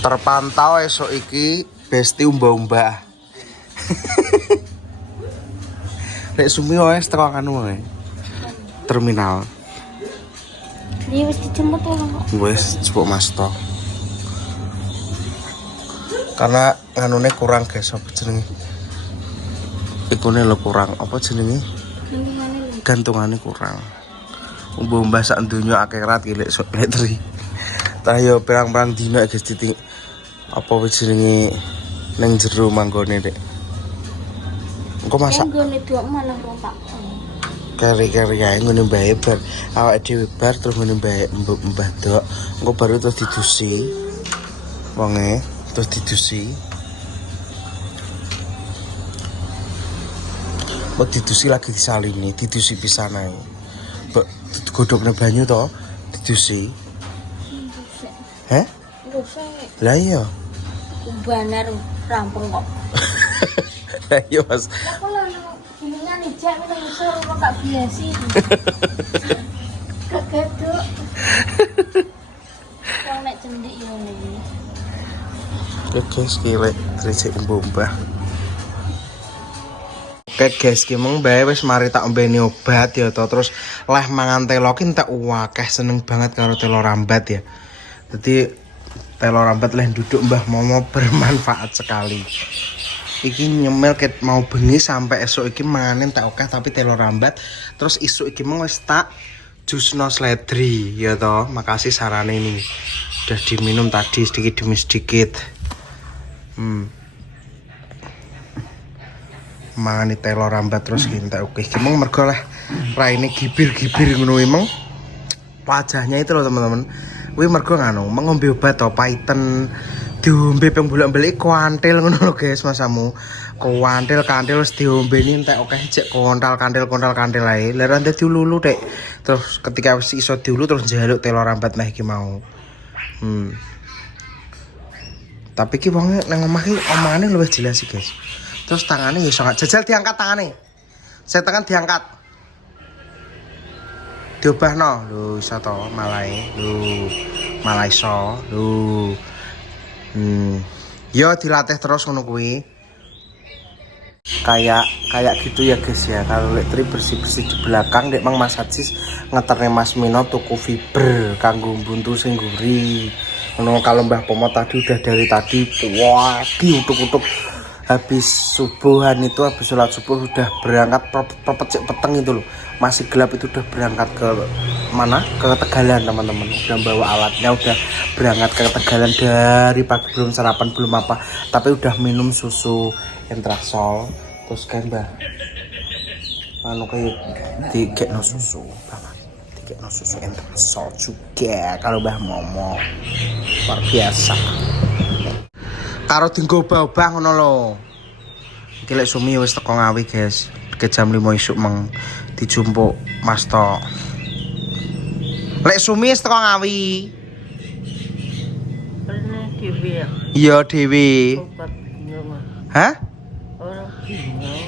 Terpantau esok iki besti umba-umba. Nek Sumi wis teko kanu wae. Terminal. Iya wis dijemput orang kok. Wis jebuk Mas to. Karena nganune kurang guys, apa jenenge? Ikune lho kurang, apa jenenge? Gantungane kurang. Umba-umba sak donya akhirat iki lek sok letri. Tah yo pirang-pirang dina guys titik apa jenenge ning jero manggone Dek. Engko masak. Nggone dua malah rompak. Kari-kari ae ngene mbae bar. Awake dhewe bar terus ngene mbae mbah dok. Engko baru terus didusi. Wonge terus didusi. Mbok didusi lagi disalini, didusi pisan ae. Mbok godhokne banyu to, didusi. Heh? Lah iya. Banar rampung kok. Lah iya Mas. Aku lho giliran ijak nang isor kok gak biasi. Kegeduk. Wong nek cendik yo ngene. Oke guys, kira trisik mbah. Oke guys, ki mong bae wis mari tak ombeni obat ya to. Terus leh mangan telo ki entek akeh seneng banget karo telo rambat ya. Jadi telo rambat leh duduk Mbah Momo bermanfaat sekali. Iki nyemel ket mau bengi sampai esok iki manganin tak akeh tapi telo rambat. Terus isuk iki mong wis tak jusno sledri ya to. Makasih sarane ini. Udah diminum tadi sedikit demi sedikit. Mangani telo rambat terus kinta oke. Iki mong mergo lah raine gibir-gibir ngono emang. Wajahnya itu loh teman-teman. Kuwi mergo nganu ngombe obat to paiten diombe ping bolak-balik kuantil ngono lho guys masamu. Kuantil kantil wis diombeni entek akeh jek kontal kantil ae. Lah randa diululu Dek. Terus ketika wis iso diulu terus njaluk telo rambat meh iki mau. Tapi ki wong nang omah ki omongane luwih jelas sih guys. Terus tangannya ya sangat jajal diangkat tangannya. Saya tangan diangkat. Diobahno lho iso to malahe. Malah iso. Yo dilatih terus ngono kuwi. Kayak gitu ya guys ya. Kalau Letri bersih-bersih di belakang Dek Mang Mas Ajis ngeterne Mas Mino tuku fiber kanggo buntu sing gurih. Ngono kalau Mbah Pomo tadi udah dari tadi wah diutuk-utuk habis subuhan itu habis sholat subuh udah berangkat perpecik peteng itu loh masih gelap itu udah berangkat ke mana ke Tegalan teman-teman udah bawa alatnya udah berangkat ke Tegalan dari pagi belum sarapan belum apa tapi udah minum susu Entrasol terus kan Mbah anu kayak dikekno susu dikekno susu Entrasol juga kalau Mbah Momo luar biasa karo dinggo obah-obah ngono lho. Iki lek Sumi wis teko Ngawi, guys. Ke jam 5 isuk meng dijumpuk Mas to. Lek Sumi wis teko Ngawi. Dewi ya. Iya, Dewi. Hah?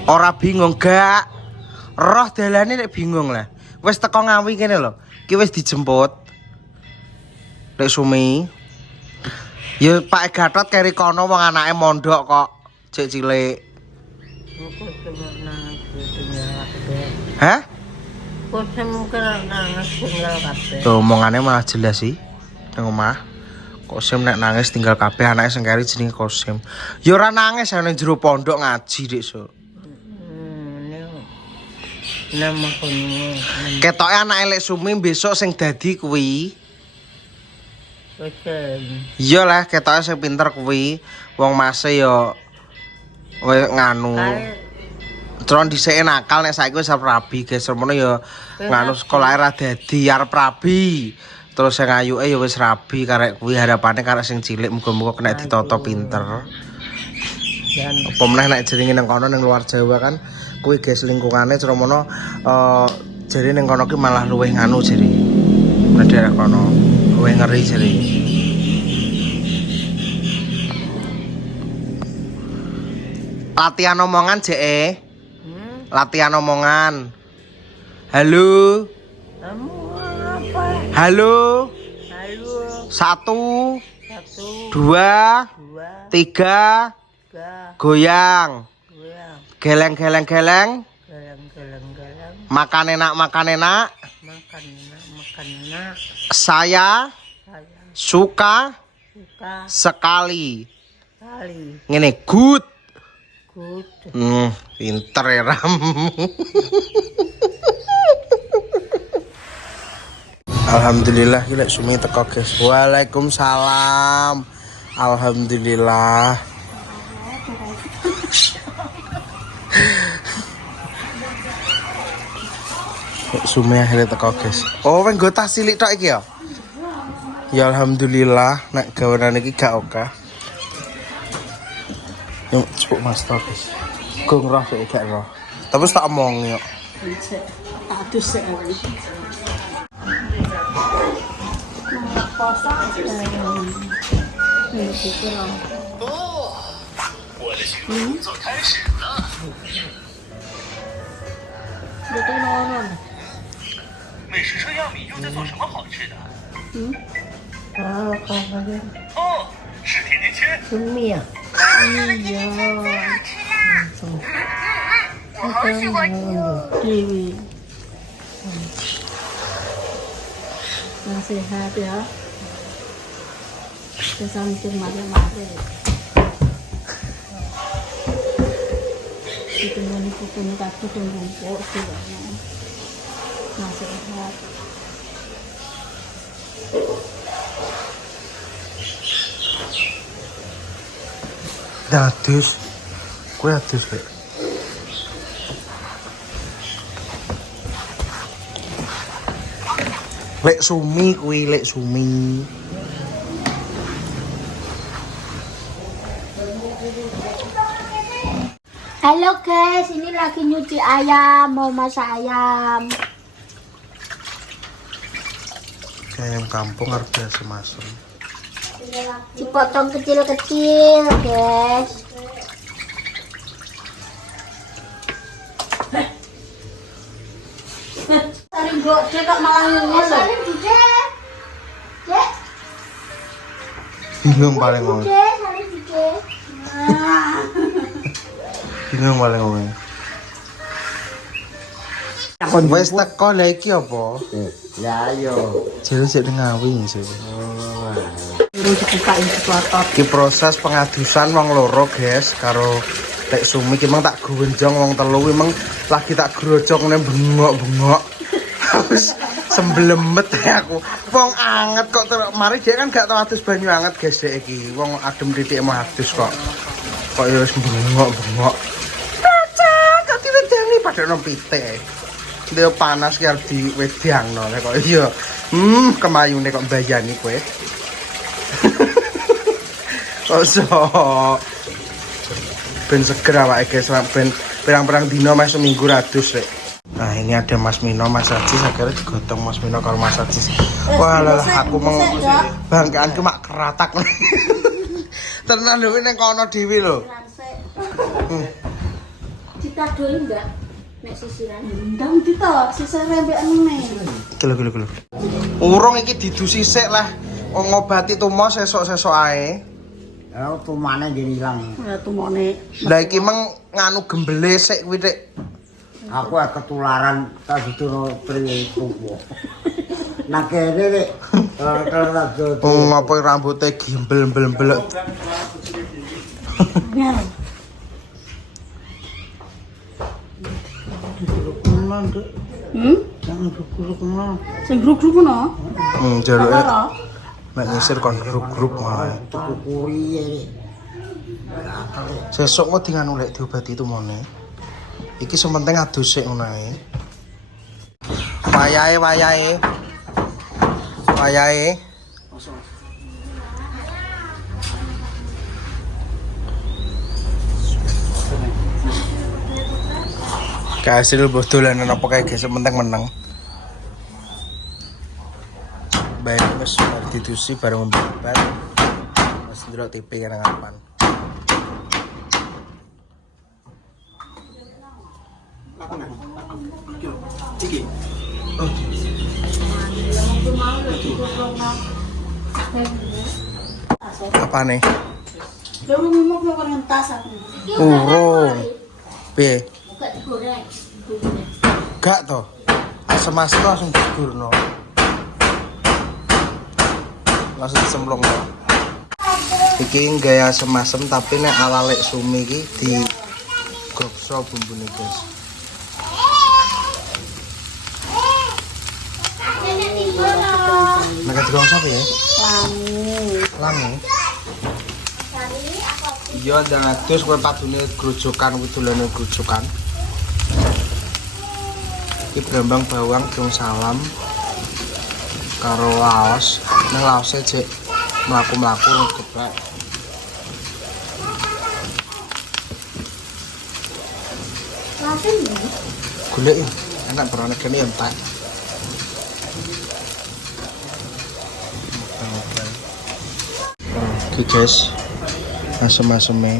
Ora bingung gak. Roh dalane nek bingung lah. Wis teko Ngawi kene lho. Ki wis dijemput. Lek Sumi ya Pak Gatot keri kono wong anake mondok kok cek cilik. Hah? Tuh omongane malah jelas sih. Nang omah. Kosim nek nangis tinggal kabeh anake sing keri jenenge Kosim. Ya ora nangis nang jero pondok ngaji Dik So. Nama kono. Ketoke anake Lek Sumi besok sing dadi kuwi. Iya lah ketoke sing pinter kuwi. Wong mase yo nganu. Tron dhisike nakal nek saiki wis arep rabi, guys. Semono ya nganu sekolah ra dadi arep rabi. Terus sing ayuke ya wis rabi karek kuwi harapane karek sing cilik muga-muga kena ditata pinter. Apa meneh nek jenenge nang kono ning luar Jawa kan kuwi guys lingkungane Sromono jare ning kono ki malah luwih nganu jare. Nek daerah kono luwih ngeri jare. Latihan omongan jek latihan omongan. Halo. Kamu apa? Halo. Halo. Satu. 2, 3, 3, goyang. goyang, Geleng. geleng, Makan enak. makan enak. Saya Saya suka suka sekali. kali. Ngene, good. Good. Pinter ya Ram. Alhamdulillah gila sumi teko guys. Waalaikumsalam. Alhamdulillah. Sumi akhirnya teko guys. Oh, weng gotah cilik tok iki ya. Ya alhamdulillah nek gawean iki gak oke. Yuk cepuk Mas tok guys. Gong roh sik gak roh. Tapi tak omong yo. Aduh sekali. Oh, 美食车样米又在做什么好吃的？ kalau kamu 哦，是甜甜圈。 cumi ya? 我好喜欢吃哦。 Dewi. Sehat ya. Kesamping mari-mari. Itu mau punya kaki tunggu sih. Masih sehat. Adus. Kue adus lek. Lek sumi kuwi lek sumi. Halo guys, ini lagi nyuci ayam, mau masak ayam. Ayam kampung harus biasa masuk. Dipotong kecil-kecil, guys. Saling gok, dia kok malah ngomong. Saling dudek. Dek. Bingung paling ngomong. Dek, saling dudek. Bingung paling ngomong. Wes teko lha iki apa? Ya yo. Jero sik ngawi sih. Terus dibukain diplotot. Iki proses pengadusan wong loro, guys, karo lek sumi ki emang tak gonjong wong telu emang lagi tak grojok ngene bengok-bengok. Terus semblemet aku. Wong anget kok mari dhek kan gak tau adus banyu anget, guys, dhek iki. Wong adem titik mau adus kok. Kok ya wis bengok-bengok. Cacak kok diwedani padha nang pitik. Dia panas ki arep diwedangno kok iya. Kemayune kok mbayani kowe. Oso. Ben seger awake guys, ben perang-perang dino mas seminggu radus rek. Nah, ini ada Mas Mino, Mas Ajis, akhirnya digotong Mas Mino kalau Mas Ajis. Wah, lah aku mau banggaanku mak keratak. Tenan lho ning kono dhewe lho. Cita doi enggak? Nek sisiran. Ndang kita sisir rembek meneh. Gelo. Urung iki didu sisik lah. Ngobati tumo sesuk-sesuk ae. Ya tumane jadi ilang. Ya tumone. Lah iki meng nganu gembele sik kuwi Dik. Aku ya ketularan tak dituno priye tuwa. Nah kene Dik. Kalau Ngopo rambutnya gimbel-mbel-mbel. Ya. Sing gruk-gruk ngono? Jaluke nek nyisir kon grup-grup wae. kuri ya Dik. Sesuk kok nganu lek diobati tumone. Iki sementing adus sik ngono ae. Wayahe. Kasil mbok dolanan apa kae guys, sementing menang. Baik wis mari ditusi bareng mbak. Mas ndelok TV kan ngapan. Apa nih? Baru ngomong mau ngentas aku. Urung. Piye? Buka digoreng. Gak toh. Asem-asem langsung digurno. Langsung disemplung toh. Iki gaya asem-asem tapi nek ala lek sumi iki di gopso bumbune, guys. Nek digoreng sapa ya? Langu. Iya, terus kowe padune grojokan kuwi dolane grojokan. Iki brambang bawang dong salam karo laos. Nek laose jek mlaku-mlaku geplek. Lapen ya? Golek enak berane kene entek. Oke guys, asem-aseme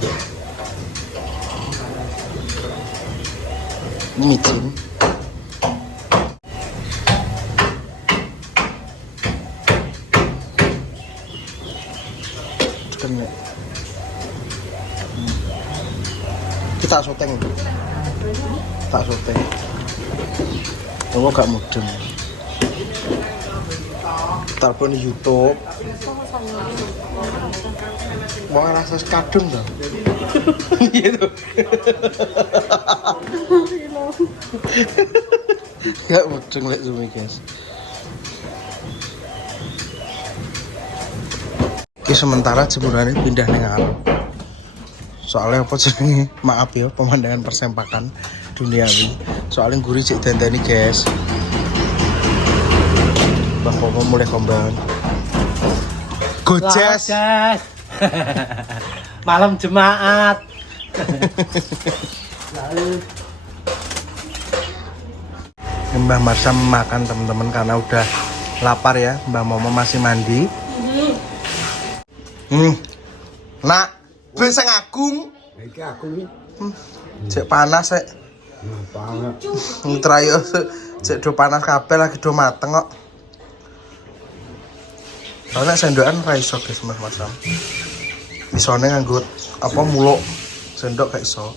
micin. Kena. Kita syuting. Tak syuting. Kamu gak mudeng. Telepon YouTube. Mau rasa kadung dong. Gitu. Gak mudeng lek sumi guys. Ki sementara jemurannya pindah ning ngarep. Soalnya apa jenenge? Maaf ya, pemandangan persempakan duniawi. Soalnya gurih cek dandani guys. Bang Pomo mulai kembang. Gojes. Malam jemaat. Mbah Marsam makan teman-teman karena udah lapar ya. Mbah Momo masih mandi. Nak, wis sing agung. Iki aku iki. Cek panas sek. Banget. Ngetrayo cek do panas kabeh lagi do mateng kok. Soalnya sendokan ra iso guys Mas Marsam. Isone nganggo apa muluk sendok gak iso.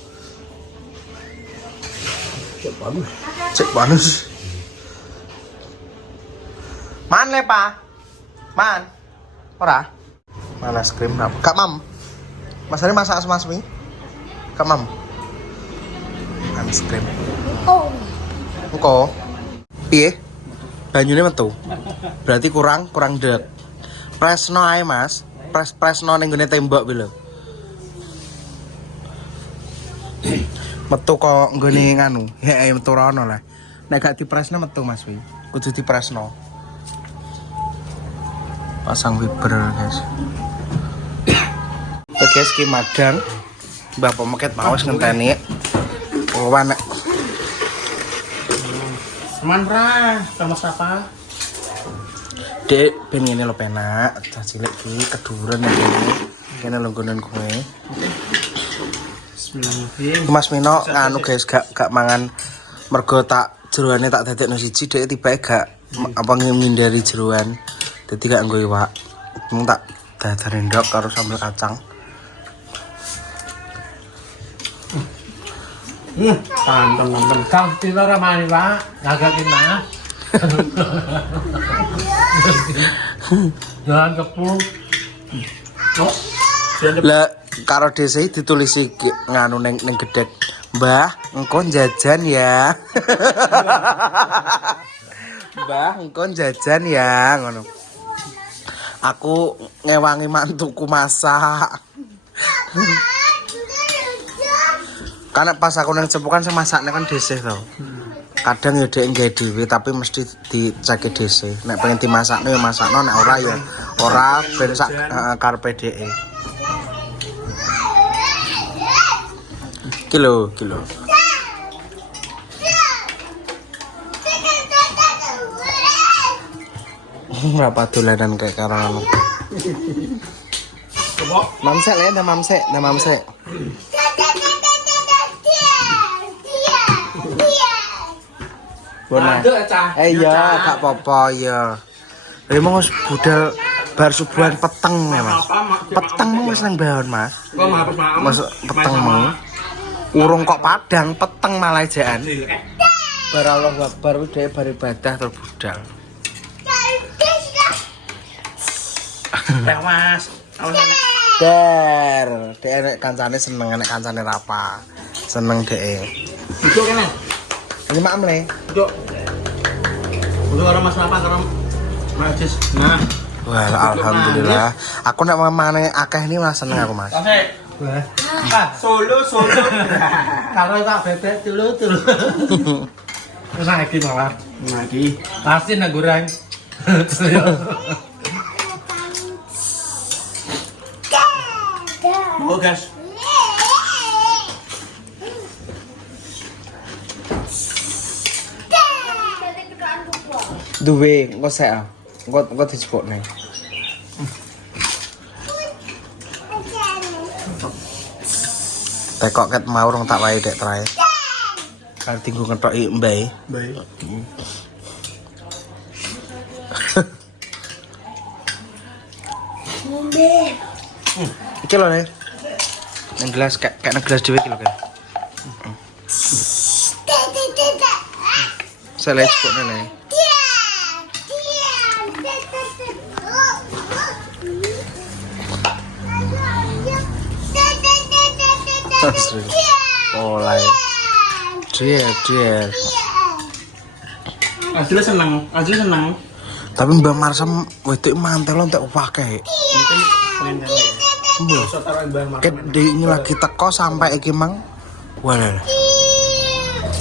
Cek panas. Man le, Pak. Man. Ora. Mana es krim apa? Kak Mam. Mas Ari masak asem-asem. Kak Mam. Makan es krim. Engko. Piye? Banyune metu. Berarti kurang dek. Presno ae, Mas. Presno ning gone tembok kuwi lho. Metu kok nggone nganu. Ya ae metu rono lah. Nek gak dipresno metu Mas wi. Kudu dipresno. Pasang fiber guys. Oke guys, ki madang. Mbah Pomoket mau ngenteni. Oh, nek Mantra sama siapa? Dek, ben ngene lho penak. Cah cilik ki keduren iki. Kene lho nggonen kowe. Bismillahirrahmanirrahim. Mas Mino nganu guys, gak mangan mergo tak jeroane tak dadekno siji, dek tibae gak apa ngindari jeroan. Dadi gak nggo iwak. Mung tak dadar endok karo sambel kacang. Teman-teman, kau tidak ramai pak, agak gimana? Jangan kepung. Lah karo dese ditulis iki nganu ning gedek. Mbah, engko jajan ya. Mbah, engko jajan ya ngono. Aku ngewangi mantuku masak. Karena pas aku nang cepukan sing masakne kan dhisih to. Kadang ya dhek nggawe dhewe tapi mesti diceke dhisih. Nek pengen dimasakno ya masakno, nek ora ya ora ben sak karepe dheke. Kilo. Berapa dolanan kayak karo. Mamsek le, mamsek. Bona. Iya, gak apa-apa ya. Memang budal bar subuhan peteng. peteng ya Mas. Peteng Mas nang baon Mas. Kok mah pas mau. Mas peteng mau. Urung kok padang, peteng malah jaan. Bar Allah Akbar dhewe bar ibadah terus budal. Ya Mas. Der, dhek nek kancane seneng nek kancane rapa. Seneng dhek. Itu kene. Ini mak mle. Itu. Untuk orang Mas apa karo Mas Cis. Nah. Wah, alhamdulillah. Aku nek mamane akeh ini malah seneng aku, Mas. Wah. Solo. Karo tak bebek dulu. Terus lagi malah. Lagi. Pasti nak goreng. Mau gas. Duwe, engko sek ah. Engko dijebokne. Tekok ket mau rong tak wae dek trae. Karo tinggu ngethoki mbae. Baik. Iki lho, Nek. Nang gelas kayak nang gelas dhewe iki lho, Kak. Saya lihat kok Nek. Oleh. Dia. Asli seneng. Tapi Mbak Marsam wedok mantel entek akeh. Ket ini lagi teko sampai iki mang. Walah.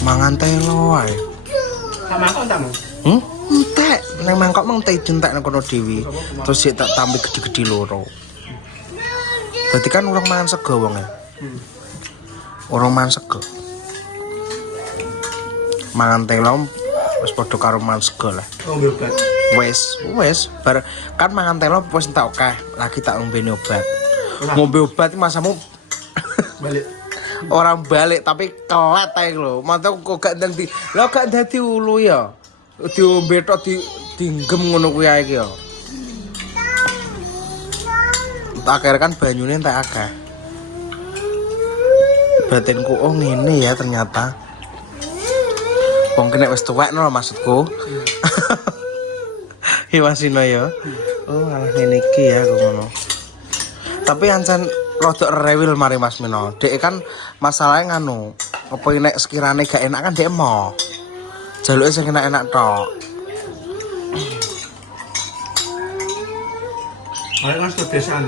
Mangan telo ae. Sama kok entak, Mas? Entek, nang mangkok mang teh jentek nang kono dhewe. Terus sik tak tambah gede-gede loro. Berarti kan urung mangan sego wong e. Urung mangan sego. Mangan telo wis padha karo mangan sego lah. Ngombe obat. Wes, bar kan mangan telo wis entek akeh, lagi tak ngombeni obat. Ngombe obat masamu Balik. orang balik tapi kelat ae lho. Mantep kok gak ndang lho gak dadi ulu ya. Diombe tok dinggem ngono kuwi ae iki ya. Akhirnya kan banyune entek akeh. Batinku oh ngene ya ternyata. Wong kene wis tuwek no maksudku. Hiwasino ya. Oh malah ngene iki ya kok ngono. Tapi ancen rodok rewil mari Mas Mino. Dek kan masalahnya nganu. Apa nek sekirane gak enak kan dek mau. Jaluke sing enak-enak tok. Ayo kan kebiasaan.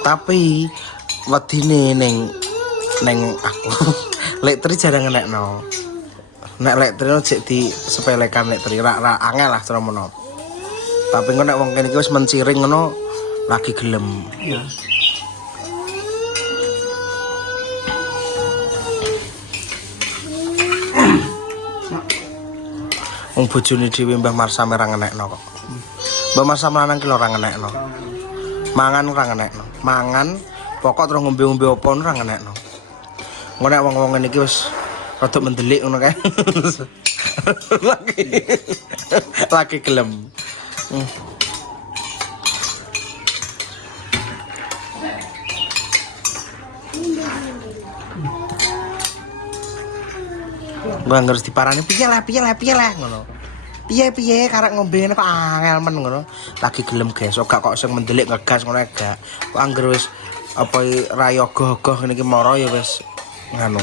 Tapi wedine ning aku lek tri jarang ngenekno. Nek lek tri jek di sepelekan lek tri ra angel lah cara mono. Tapi engko nek wong kene iki wis menciring ngono lagi gelem. Iya. Wong bojone dhewe Mbah Marsam ora ngenekno kok. Mbah Marsam lanang ki lho ora ngenekno. Mangan ora ngenekno. Mangan pokok terus ngombe-ngombe apa ora ngenekno. Engko nek wong-wong ngene iki wis rada mendelik ngono kae. Lagi gelem. Gua harus diparani piye lah ngono. Piye karek ngombe kok angel men ngono. Lagi gelem guys, kok sing mendelik ngegas ngono gak. Kok angger wis apa ra yoga-yoga ngene iki mara ya wis nganu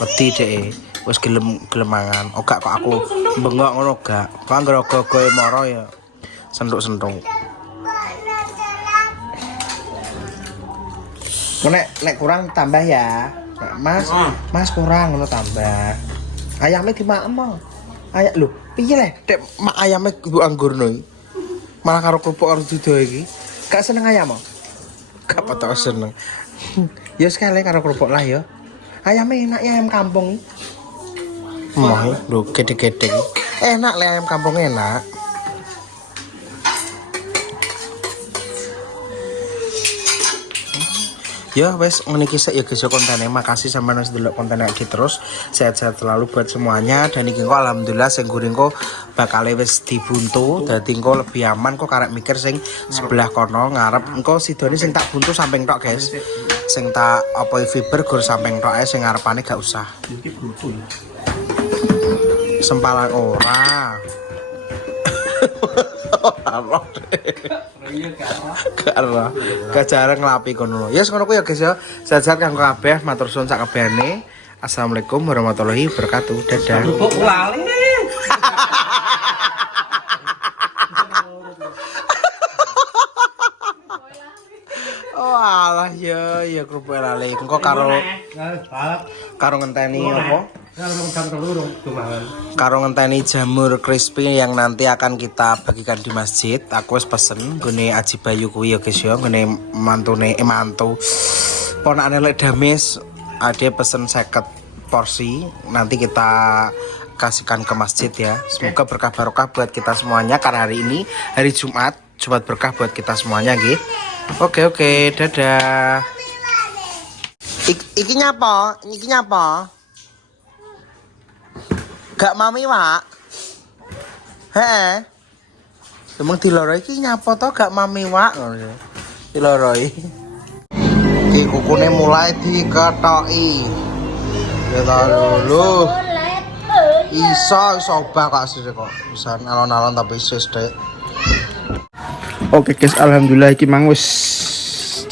wedi dheke. Wis gelem mangan. Kok aku bengok ngono gak. Kok angger yoga-yoga mara ya sentuk-sentuk. Nek kurang tambah ya. Mas kurang ngono tambah. Ayamnya dimakemong. Ayak lho, piye le? Dek mak ayame ibu anggurno iki. Malah karo kerupuk karo dudo iki. Gak seneng ayam mo? Gak patok seneng. Ya sekali karo kerupuk lah ya. Ayame enak ya ayam kampung. Mah lho gede-gede. Enak le ayam kampung enak. Ya wes ngene iki sik ya guys kontennya. Makasih sampeyan wis ndelok konten iki terus. Sehat-sehat selalu buat semuanya dan iki kok alhamdulillah sing guring kok bakal wis dibuntu dadi engko lebih aman kok karek mikir sing sebelah kono ngarep engko sidone sing tak buntu samping tok guys. Sing tak apa fiber gur samping tok ae sing ngarepane gak usah. Iki buntu. Sempalan ora. Karena gak jarang ngelapi kono. Ya ngono ku ya guys ya. Sehat-sehat kanggo kabeh, matur suwun sak kabehane. Assalamualaikum warahmatullahi wabarakatuh. Dadah. Kok lali. Oh alah ya kerupuk lali. Engko karo ngenteni apa? Karo ngenteni jamur crispy yang nanti akan kita bagikan di masjid. Aku wis pesen nggone Aji Bayu kuwi ya guys ya, nggone mantu ponakane lek Damis ade pesen 50 porsi. Nanti kita kasihkan ke masjid ya. Semoga berkah barokah buat kita semuanya karena hari ini hari Jumat berkah buat kita semuanya nggih. Oke, dadah. Iki nyapa? Gak mami wak. Heeh. Emang diloroi iki nyapa to gak mami wak ngono. Diloroi. Iki kukune mulai diketoki. Ya lho. Iso bakak sih kok. Bisa alon-alon tapi sis dek. Oke guys, alhamdulillah iki mang wis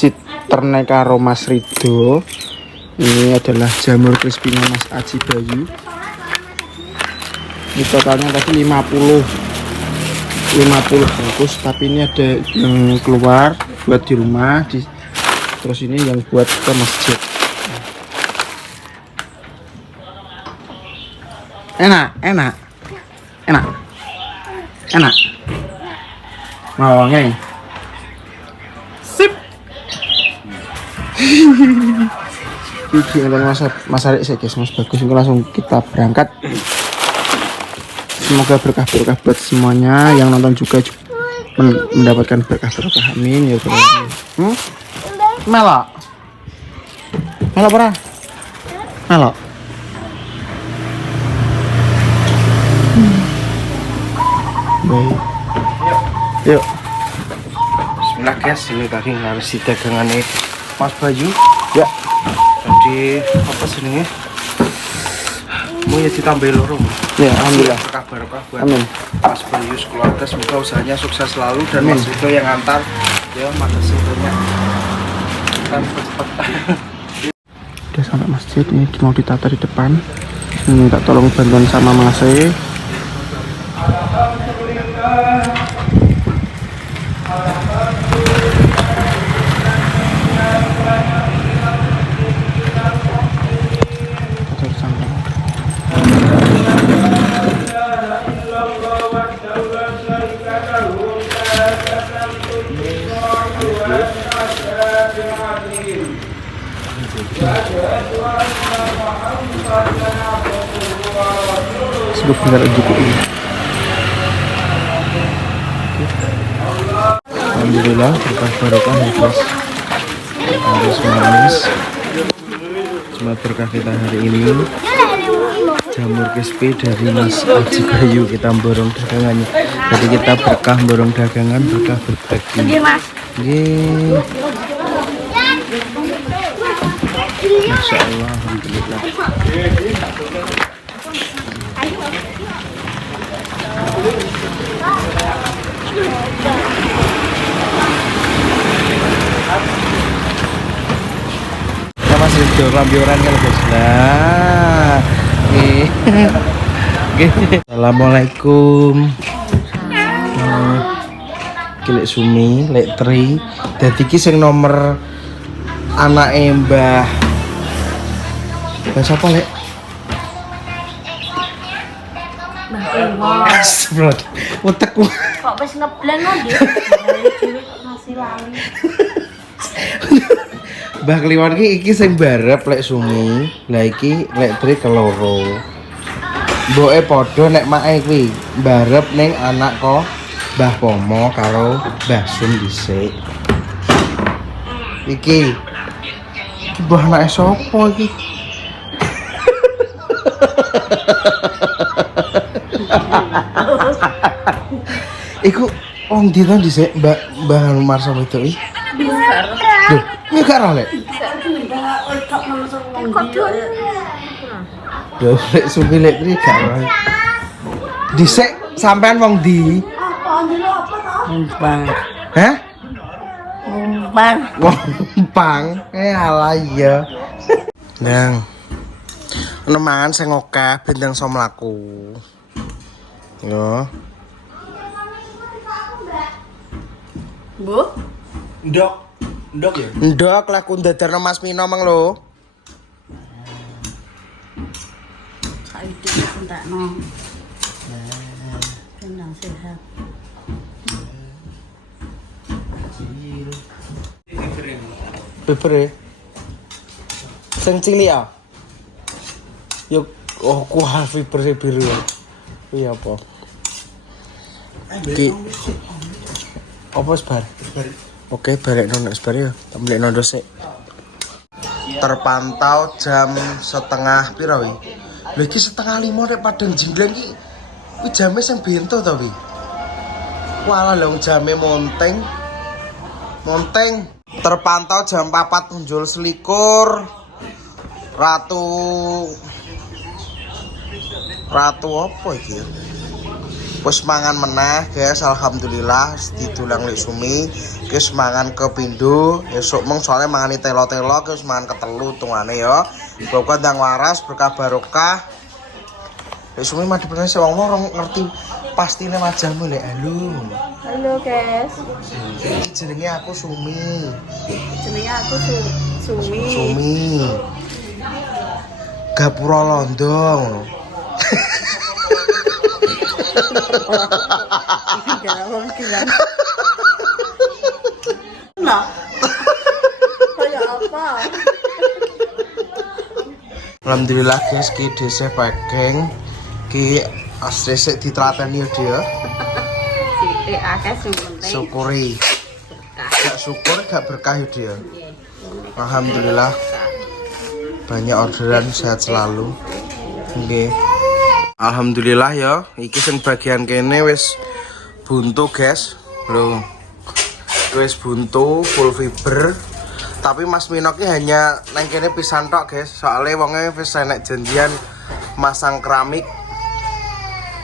citerne karo Mas Rido. Ini adalah jamur crispy Mas Aji Bayu. Ini totalnya tadi 50 bungkus, tapi ini ada yang keluar buat di rumah, terus ini yang buat ke masjid. Enak. Mau ngene. Sip. Iki Mas Arik sih guys, Mas bagus. Langsung kita berangkat. Semoga berkah buat semuanya yang nonton juga mendapatkan berkah. Amin ya Tuhan. Melok pernah? Melok. Baik. Yuk. Bismillah guys, ini tadi harus dagangannya Mas Bayu. Ya. Jadi apa senengnya? Mau ya ditambah loro. Ya, alhamdulillah. Berkah barokah buat Amin. Mas Bayu keluarga, semoga usahanya sukses selalu dan Mas Rido yang antar. Ya, makasih banyak. Kan cepet. Udah sampai masjid, ini mau ditata di depan. Minta tolong bantuan sama Mas E. Sebelum benar ini. Alhamdulillah berkah barokah ya guys. Harus manis. Cuma berkah kita hari ini. Jamur crispy dari Mas Aji Bayu kita borong dagangannya. Jadi kita berkah borong dagangan, berkah berbagi. Yeay. Masya Allah, alhamdulillah. Ya Mas Rido lambiran kan guys. Nah. Assalamualaikum. Kilek Sumi, lek Tri. Dadi iki sing nomor anake Mbah. Mbah sapa lek? Astagfirullah. Utekku. Kok wis ngebleng kok nggih. Masih lali. Mbah Kliwon iki sing barep lek Sumi. Lah iki lek Tri keloro. Mboke padha nek make kuwi barep ning anak kok Mbah Pomo karo Mbah Sum dhisik. Iki Iki mbah anake sapa iki? Iku wong ndi to dhisik Mbah Marsa itu iki? Lho, iki gak ora lek. Lho, lek suwi lek iki gak ora. Dhisik sampean wong ndi? Bang. Hah? Bang. Wong alah iya. Nang. Ono mangan sing akeh ben iso mlaku. Yo. Bu? Ndok ya? Ndok lah ku ndadarno Mas Mino mang lho. Saiki entakno. Tenang sehat. Pepere. Sing cilik ya. Yo kuah fiber biru. Iya apa? Ki. Apa sebar? Oke, balik nek sebar ya. Tambah nondo sik. Terpantau jam setengah pira wi? Lha iki setengah 5 nek Padang Jinglang iki. Kuwi jame sing bento to wi. Walah lho jame monteng. Terpantau jam 4 punjul selikur. Ratu apa iki ya? Wis mangan meneh guys, alhamdulillah didulang lek sumi. Wis mangan kepindo, esuk mung soalnya mangani telo-telo, wis mangan ketelu tungane ya. Muga ndang waras berkah barokah. Lek sumi mati bener sing wong ngerti pastine wajahmu lek. Halo guys. Iki jenenge aku Sumi. Jenenge aku Sumi. Sumi. Gapura Londo ngono. Nah. Kayak apa? Alhamdulillah guys, ki dhisik packing. Ki asli sik ditrateni ya dia. Sithik akeh sing penting. Syukuri. Gak syukur gak berkah ya dia. Alhamdulillah. Banyak orderan, sehat selalu. Nggih. Alhamdulillah ya, iki sing bagian kene wis buntu guys. Lho. Wis buntu full fiber. Tapi Mas Mino ki hanya nang kene pisan tok guys. Soale wonge wis enek janjian masang keramik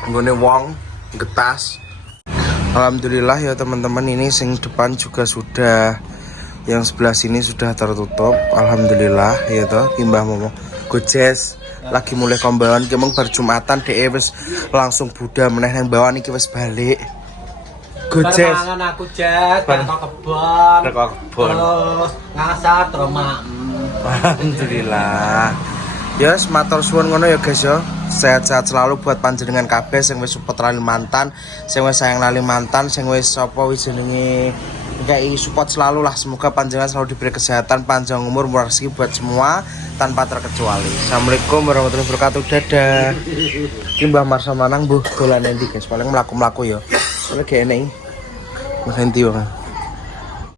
nggone wong getas. Alhamdulillah ya teman-teman, ini sing depan juga sudah, yang sebelah sini sudah tertutup. Alhamdulillah ya toh, Mbah Momo gojes lagi mulai kombawan ki mung bar Jumatan dhek wis langsung budal meneh nang bawah iki wis balik. Gojes. Mangan aku jet, teko kebon. Terus ngasar teroma. Alhamdulillah. Ya, matur suwun ngono ya guys ya. Sehat-sehat selalu buat panjenengan kabeh sing wis support lali mantan, sing wis sayang lali mantan, sing wis sapa wis jenenge kayak support selalu lah. Semoga panjenengan selalu diberi kesehatan, panjang umur, murah rezeki buat semua tanpa terkecuali. Assalamualaikum warahmatullahi wabarakatuh. Dadah. Iki Mbah Marsa Manang mbuh dolan endi guys? Paling mlaku-mlaku ya. Soale gak enek. Mas Henti wae.